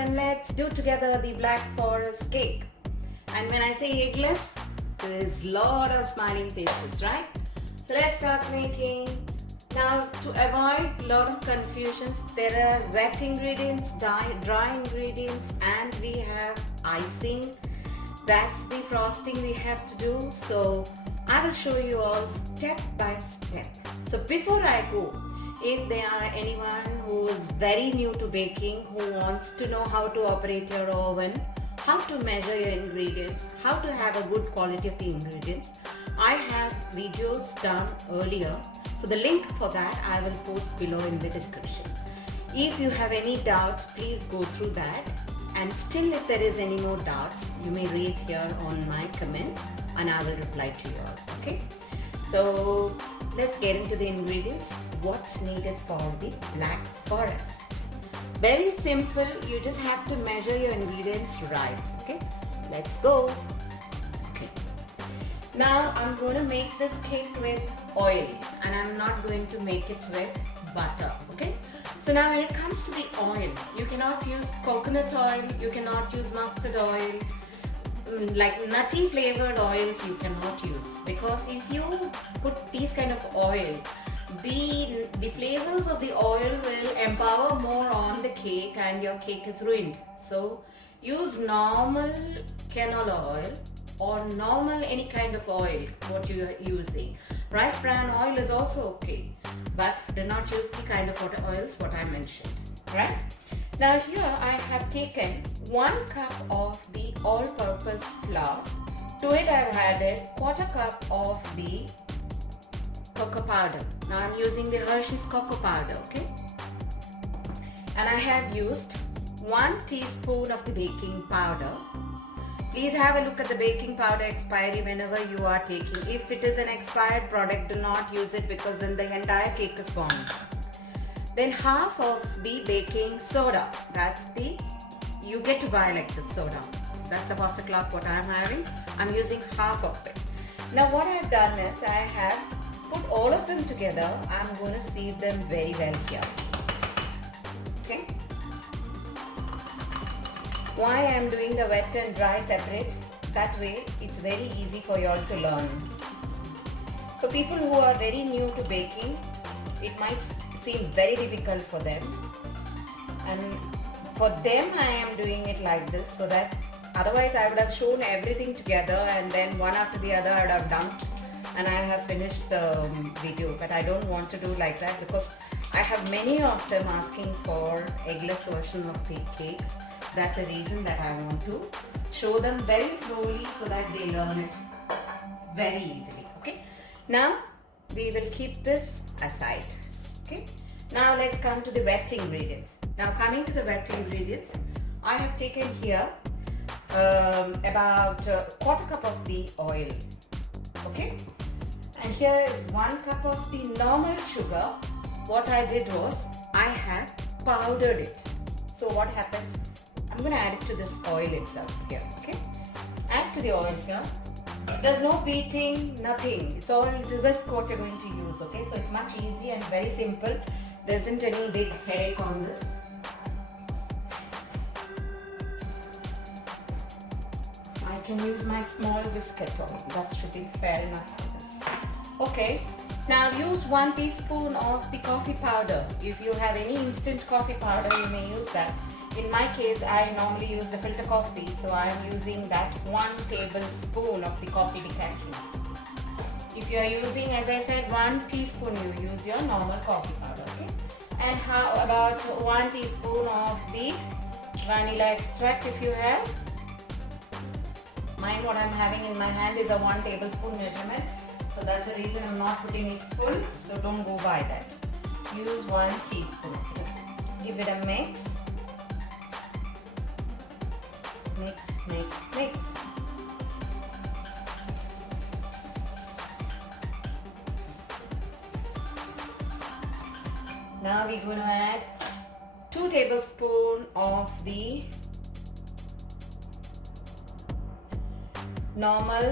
and let's do together the Black Forest cake. And when I say eggless, there is a lot of smiling faces, right? So let's start making. Now to avoid a lot of confusions, there are wet ingredients, dry ingredients, and we have icing. That's the frosting we have to do. So I will show you all step by step. So before I go, if there are anyone who is very new to baking, who wants to know how to operate your oven, how to measure your ingredients, how to have a good quality of the ingredients, I have videos done earlier. So the link for that I will post below in the description. If you have any doubts, please go through that. And still, if there is any more doubts, you may raise here on my comments and I will reply to you all. Okay? So let's get into the ingredients. What's needed for the Black Forest? Very simple. You just have to measure your ingredients right. Okay? Let's go. Okay. Now I'm going to make this cake with oil, and I'm not going to make it with butter. Okay? So now when it comes to the oil, you cannot use coconut oil, you cannot use mustard oil, like nutty flavored oils you cannot use, because if you put these kind of oil, the flavors of the oil will empower more on the cake and your cake is ruined. So use normal canola oil or normal any kind of oil what you are using. Rice bran oil is also okay, but do not use the kind of oils what I mentioned, right? Now here I have taken 1 cup of the all-purpose flour. To it I have added 1/4 cup of the cocoa powder. Now I'm using the Hershey's cocoa powder, okay? And I have used 1 teaspoon of the baking powder. Please have a look at the baking powder expiry whenever you are taking. If it is an expired product, do not use it, because then the entire cake is gone. Then half of the baking soda. That's the, you get to buy like this soda. That's the pasta cloth what I'm having. I'm using half of it. Now what I've done is I have put all of them together. I'm going to sieve them very well here. Okay. Why I'm doing the wet and dry separate? That way it's very easy for you all to learn. For people who are very new to baking, it might seem very difficult for them, and for them I am doing it like this, so that otherwise I would have shown everything together and then one after the other I would have done and I have finished the video. But I don't want to do like that, because I have many of them asking for eggless version of the cakes. That's the reason that I want to show them very slowly so that they learn it very easily. Okay. Now we will keep this aside. Okay. Now let's come to the wet ingredients. Now coming to the wet ingredients, I have taken here about 1/4 cup of the oil. Okay. And here is 1 cup of the normal sugar. What I did was I have powdered it. So what happens? I'm going to add it to this oil itself here. Okay. Add to the oil here. There's no beating, nothing. It's all the best what you're going to use. Okay. So it's much easy and very simple. There isn't any big headache on this. I can use my small biscuit oil. That should be fair enough for this. Okay. Now use 1 teaspoon of the coffee powder. If you have any instant coffee powder, you may use that. In my case, I normally use the filter coffee, so I am using that 1 tablespoon of the coffee decantion. If you are using, as I said, 1 teaspoon, you use your normal coffee powder, okay? And how about 1 teaspoon of the vanilla extract if you have. Mine, what I'm having in my hand is a 1 tablespoon measurement. So that's the reason I'm not putting it full. So don't go by that. Use 1 teaspoon. Give it a mix. Mix, mix, mix. Now we're going to add 2 tablespoons of the normal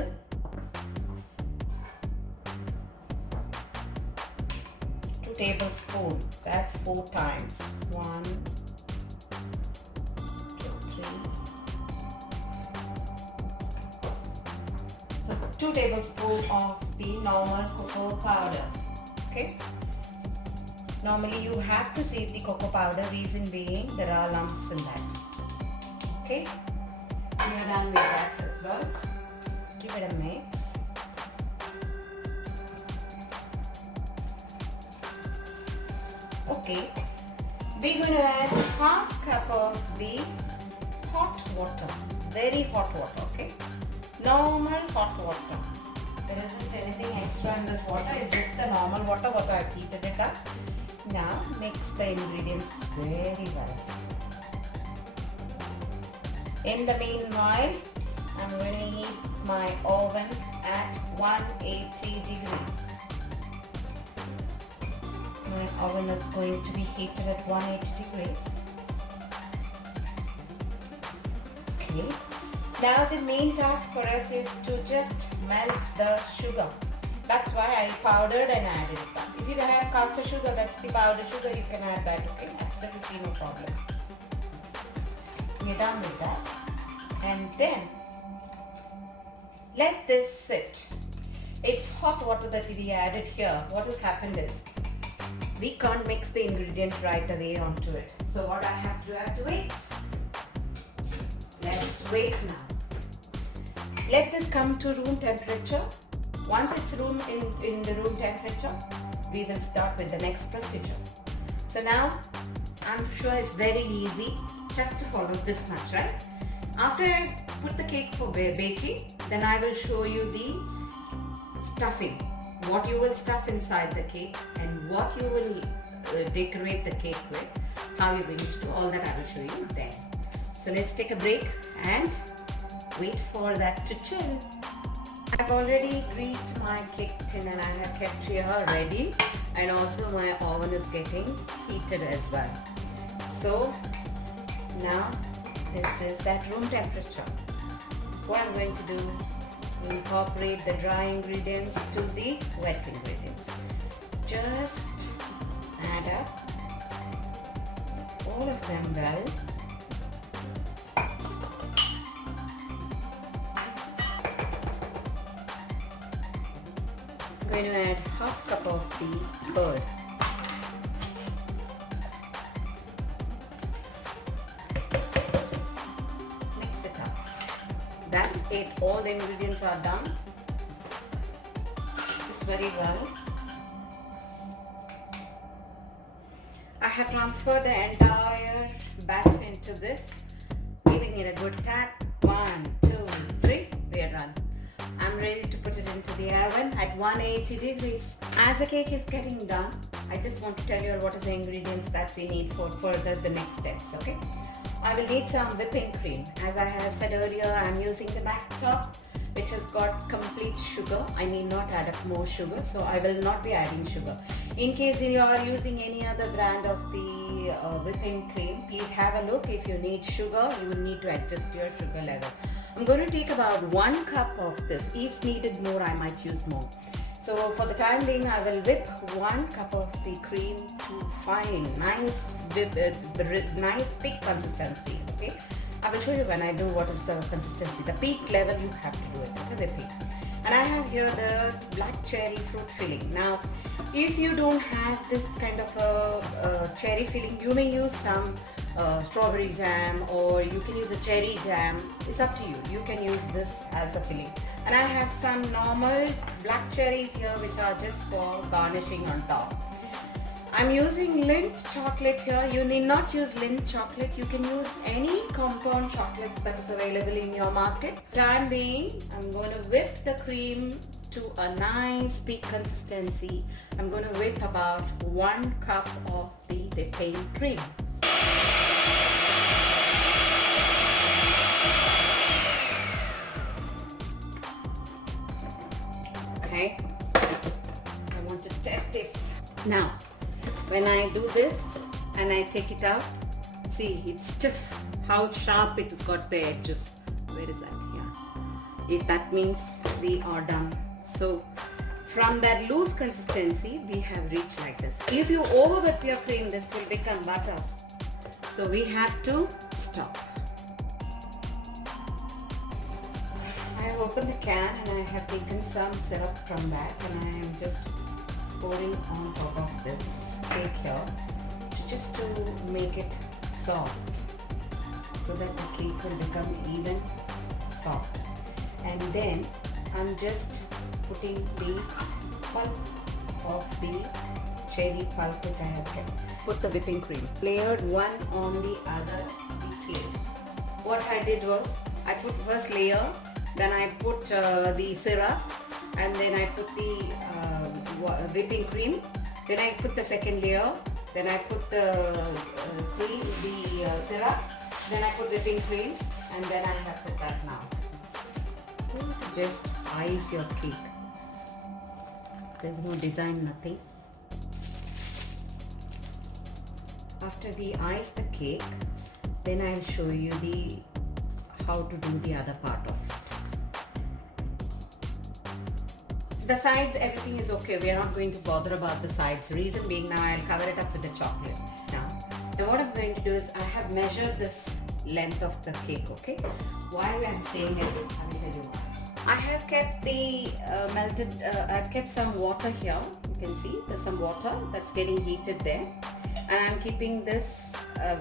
tablespoons. That's 4 times. 1, So 2 tablespoons of the normal cocoa powder. Okay. Normally you have to save the cocoa powder, reason being there are lumps in that. Okay. We are done with that as well. Give it a mix. Okay. We're going to add half cup of the hot water. Very hot water, okay? Normal hot water. There isn't anything extra in this water. It's just the normal water what I've heated it up. Now mix the ingredients very well. In the meanwhile, I'm going to heat my oven at 180 degrees. My oven is going to be heated at 180 degrees. Okay. Now the main task for us is to just melt the sugar. That's why I powdered and added it. If you have caster sugar, that's the powdered sugar, you can add that, okay? Absolutely no problem. We're done with that. And then, let this sit. It's hot water that we added here. What has happened is, we can't mix the ingredient right away onto it. So what I have to wait. Let's wait now. Let this come to room temperature. Once it's in the room temperature, we will start with the next procedure. So now, I'm sure it's very easy just to follow this much, right? After I put the cake for baking, then I will show you the stuffing. What you will stuff inside the cake and what you will decorate the cake with. How you're going to do all that I will show you then. So let's take a break and wait for that to chill. I've already greased my cake tin and I have kept here ready, and also my oven is getting heated as well. So now this is at room temperature. What I'm going to do, incorporate the dry ingredients to the wet ingredients. Just add up all of them well. I'm going to add half cup of the curd. Mix it up. That's it. All the ingredients are done. Mix very well. I have transferred the entire batter into this, giving it a good tap. 1, 2, 3. We are done. I'm ready to put it into the oven at 180 degrees. As the cake is getting done, I just want to tell you what are the ingredients that we need for further the next steps, okay? I will need some whipping cream. As I have said earlier, I'm using the back top, which has got complete sugar. I need not add up more sugar, so I will not be adding sugar. In case you are using any other brand of the whipping cream, please have a look. If you need sugar, you will need to adjust your sugar level. I'm going to take about 1 cup of this. If needed more, I might use more. So for the time being, I will whip 1 cup of the cream to fine, nice thick consistency. Okay, I will show you when I do what is the consistency. The peak level you have to do it. Okay, the peak. And I have here the black cherry fruit filling. Now, if you don't have this kind of a cherry filling, you may use some strawberry jam, or you can use a cherry jam. It's up to you. You can use this as a filling. And I have some normal black cherries here, which are just for garnishing on top. I'm using Lindt chocolate here. You need not use Lindt chocolate. You can use any compound chocolates that is available in your market. Time being, I'm going to whip the cream to a nice peak consistency. I'm going to whip about 1 cup of the whipping cream. Okay, I want to test it. Now, when I do this and I take it out, see, it's just how sharp it has got the edges. Where is that? Yeah. If that means we are done. So, from that loose consistency, we have reached like this. If you over whip your cream, this will become butter. So we have to stop. have opened the can and I have taken some syrup from that, and I am just pouring on top of this cake here just to make it soft, so that the cake will become even soft. And then I'm just putting the pulp of the cherry pulp which I have kept. Put the whipping cream, layered one on the other, the cake. What I did was, I put first layer, then I put the syrup, and then I put the whipping cream, then I put the second layer, then I put the syrup, then I put whipping cream, and then I have put that now. Just ice your cake. There's no design, nothing. After we ice the cake, then I'll show you how to do the other part of it. The sides, everything is okay. We are not going to bother about the sides. Reason being, now I'll cover it up with the chocolate. Now what I'm going to do is, I have measured this length of the cake, okay? Why I'm saying it, I will tell you why. I have kept the I've kept some water here. You can see there's some water that's getting heated there. And I'm keeping this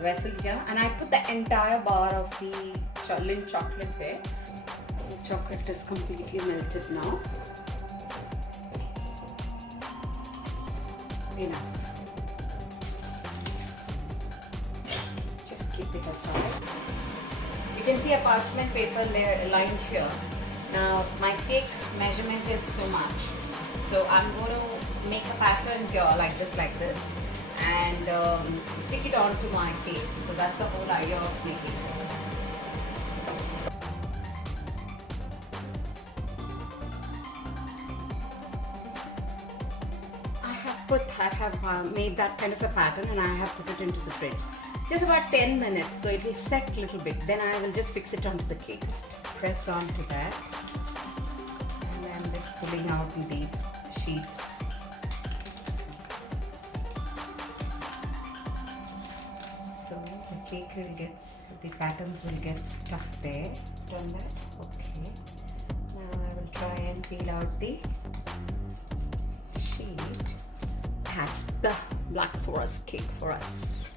vessel here, and I put the entire bar of the Lindt chocolate there. The chocolate is completely melted now. Enough. Just keep it aside. You can see a parchment paper lined here. Now my cake measurement is so much, so I'm going to make a pattern here like this, and stick it onto my cake. So that's the whole idea of making this. I have made that kind of a pattern, and I have put it into the fridge. Just about 10 minutes, so it will set a little bit. Then I will just fix it onto the cake. Just press onto that, and I'm just pulling out the sheets. So the cake will get, the patterns will get stuck there. Done that? Okay. Now I will try and peel out the sheet. That's the Black Forest cake for us.